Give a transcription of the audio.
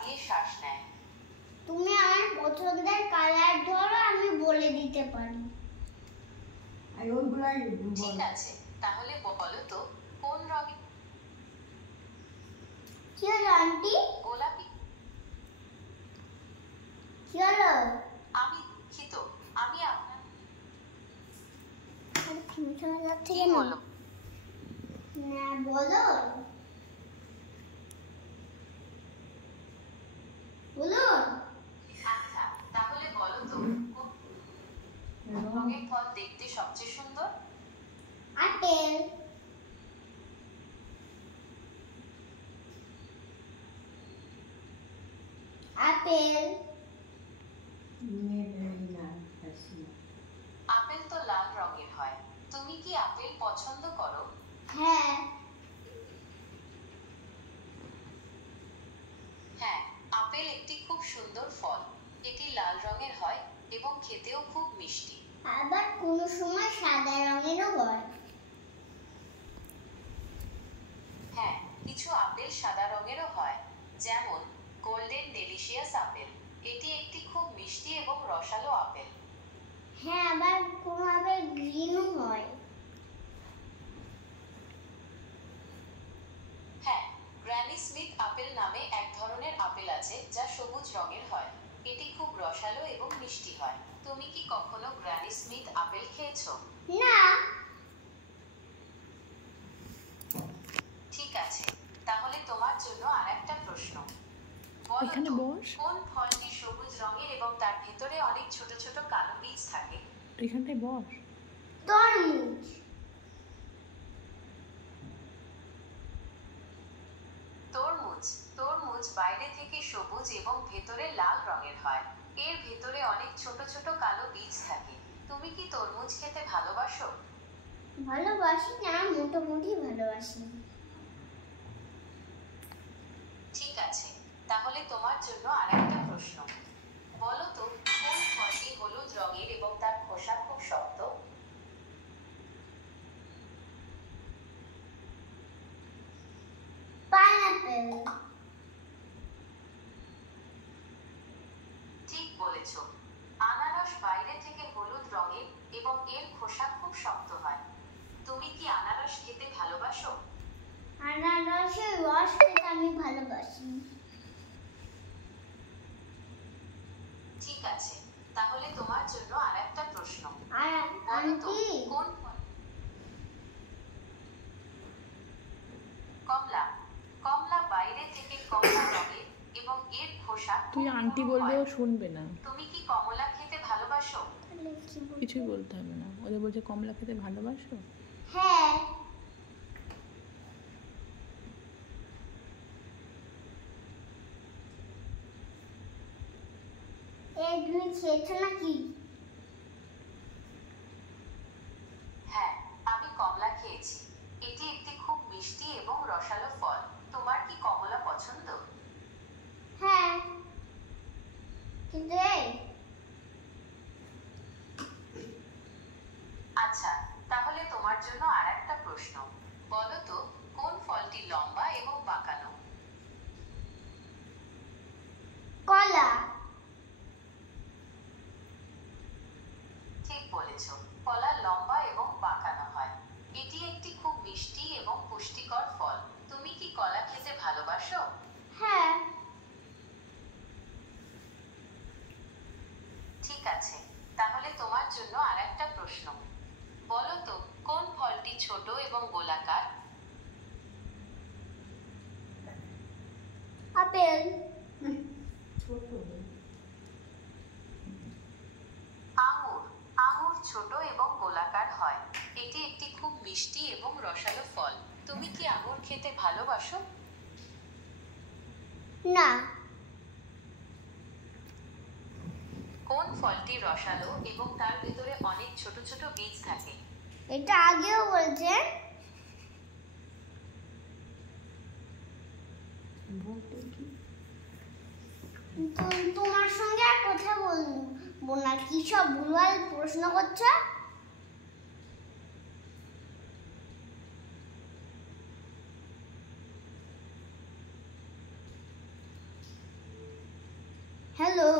দিয়ে শ্বাস নেয়। তুমি আমার পছন্দের কালার ধরো, আমি বলে দিতে পারি। ঠিক আছে, তাহলে বলো তো কোন রঙের? কি হলো আন্টি? গোলাপি। কি হলো? আমি দুঃখিত, আমি আপনার যাচ্ছে কি বলো? না বলো বলো। আচ্ছা, তাহলে বলো তো কোন রঙের ফল দেখতে সবচেয়ে সুন্দর? আপেল। আপেল। আপেল তো লাল রঙের হয়। তুমি কি আপেল পছন্দ করো? হ্যাঁ। হ্যাঁ, আপেল একটি খুব সুন্দর ফল। এটি লাল রঙের হয় এবং খেতেও খুব মিষ্টি। আবার কোনো সময় সাদা রঙেরও হয়। হ্যাঁ, কিছু আপেল সাদা রঙেরও হয়, যেমন গোল্ডেন ডেলিশিয়াস আপেল। এটি একটি খুব মিষ্টি এবং রসালো আপেল। হ্যাঁ, আবার কোনো আপেল গ্রিনও হয়। হ্যাঁ, গ্র্যানি স্মিথ আপেল নামে এক ধরনের আপেল আছে যা সবুজ রঙের হয়। এটি খুব রসালো এবং মিষ্টি হয়। তুমি কি কখনো গ্র্যানি স্মিথ আপেল খেয়েছো? না। ঠিক আছে, তাহলে তোমার জন্য আরেকটা প্রশ্ন। বলো এখানে তো, বস। কোন ফলটি সবুজ রঙের এবং তার ভেতরে অনেক ছোট ছোট কালো বীজ থাকে? এখানটায় বস। তরমুজ। তরমুজ। তরমুজ বাইরে থেকে সবুজ এবং ভেতরে লাল রঙের হয়। এর ভেতরে অনেক ছোট ছোট কালো বীজ থাকে। তুমি কি তরমুজ খেতে ভালোবাসো? ভালোবাসি না, মোটামুটি ভালোবাসি। ঠিক আছে, তাহলে তোমার জন্য আরেকটা প্রশ্ন। বলো তো, কোন ফলটি হলুদ রঙের এবং তার খোসা খুব শক্ত? পাইনাপেল। ঠিক বলেছ। আনারস বাইরে থেকে হলুদ রঙের এবং এর খোসা খুব শক্ত হয়। তুমি কি আনারস খেতে ভালোবাসো? আনারসের রস খেতে আমি ভালোবাসি। ঠিক আছে, তাহলে তোমার জন্য আরেকটা প্রশ্ন। আর বলো তো, আন্টি, কোন ফল? কমলা। কমলা বাইরে থেকে কমলা রঙের এবং এর খোসা তুই খুব আন্টি পুরু বললেও হয়। শুনবে না। তুমি কি কমলা খেতে ভালোবাসো? তাহলে কি বলবো? কিছুই বলতে হবে না। ওদের বলছে কমলা খেতে ভালোবাসো। হ্যাঁ। এই তুমি খেয়েছো নাকি? হ্যাঁ, আমি কমলা খেয়েছি। এটি একটি খুব মিষ্টি এবং রসালো ফল। তোমার কি কমলা পছন্দ? হ্যাঁ, কিন্তু আচ্ছা, তাহলে তোমার জন্য আরেকটা প্রশ্ন। বলো তো, কোন ফলটি লম্বা এবং বাঁকানো? কলা। ঠিক বলেছ, কলা লম্বা এবং বাঁকানো হয়। এটি একটি খুব মিষ্টি এবং পুষ্টিকর ফল। তুমি কি কলা খেতে ভালোবাসো? হ্যাঁ। ঠিক আছে, তাহলে তোমার জন্য আরেকটা প্রশ্ন। বলো তো, কোন ফলটি ছোট এবং গোলাকার? আপেল। আঙুর। আঙুর ছোট এবং গোলাকার হয়। এটি একটি খুব মিষ্টি এবং রসালো ফল। তুমি কি আঙুর খেতে ভালোবাসো? না। কোন ফলটি রসালো এবং তার ভেতরে অনেক ছোট ছোট বীজ থাকে? এটা আগেও বলছেন। তোমার সঙ্গে আর কথা বলবো না, কি সব ভুলভাল প্রশ্ন করছো। হ্যালো